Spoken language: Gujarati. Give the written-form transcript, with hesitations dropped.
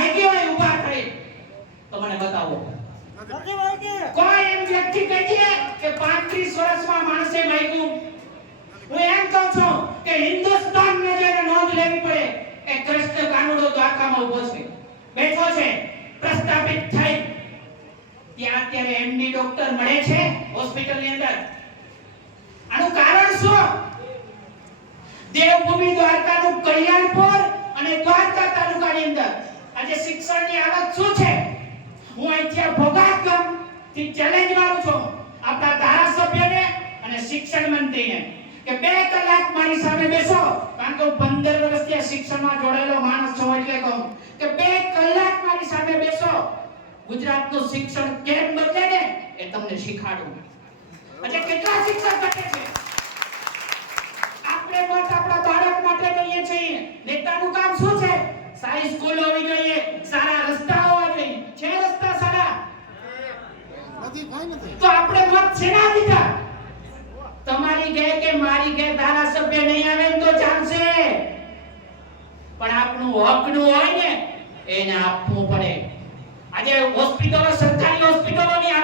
માંગી હોય ઊભા થઈ તો મને બતાવો કોઈ એમ વ્યક્તિ કહી દે કે 35 વર્ષમાં માણસે માંગ્યું? હું એમ કહું છું કે હિન્દુસ્તાનને જેને નોંધ લેવી પડે એ કૃષ્ણ કાનુડો દ્વારકામાં ઊભો છે, બેઠો છે, પ્રસ્થાપિત થઈ ત્યાં અત્યારે એમડી ડોક્ટર મળે છે હોસ્પિટલની અંદર. આનું કારણ શું? દેવભૂમિ દ્વારકાનું કલ્યાણપુર અને દ્વારકા તાલુકાની અંદર આજે શિક્ષણની હાલત શું છે? હું અહીંયા ભોગાત ગામથી ચેલેન્જ મારું છું આપણા ધારાસભ્યને અને શિક્ષણ મંત્રીને કે 2 કલાક મારી સામે બેસો, કારણ કે હું 15 વર્ષથી આ શિક્ષણમાં જોડાયેલો માણસ છું એટલે કહું કે 2 કલાક મારી સામે બેસો, ગુજરાતનું શિક્ષણ કેમ બદલે ને એ તમને શીખવાડું. આજે કેટલા શિક્ષક ઘટે છે? આપણે મત આપણા બાળક માટે લઈએ છીએ. નેતાનું કામ શું છે? સારી સ્કૂલ હોવી જોઈએ, સારા રસ્તા હોવા જોઈએ. છે રસ્તા સારા? તો આપણે મત શેના દીધા? તમારી ઘે કે મારી ઘે ધારાસભ્ય નહીં આવે તો ચાલશે, પણ આપણું હકનું હોય ને એને આપવું પડે. આજે હોસ્પિટલો, સરકારી હોસ્પિટલોની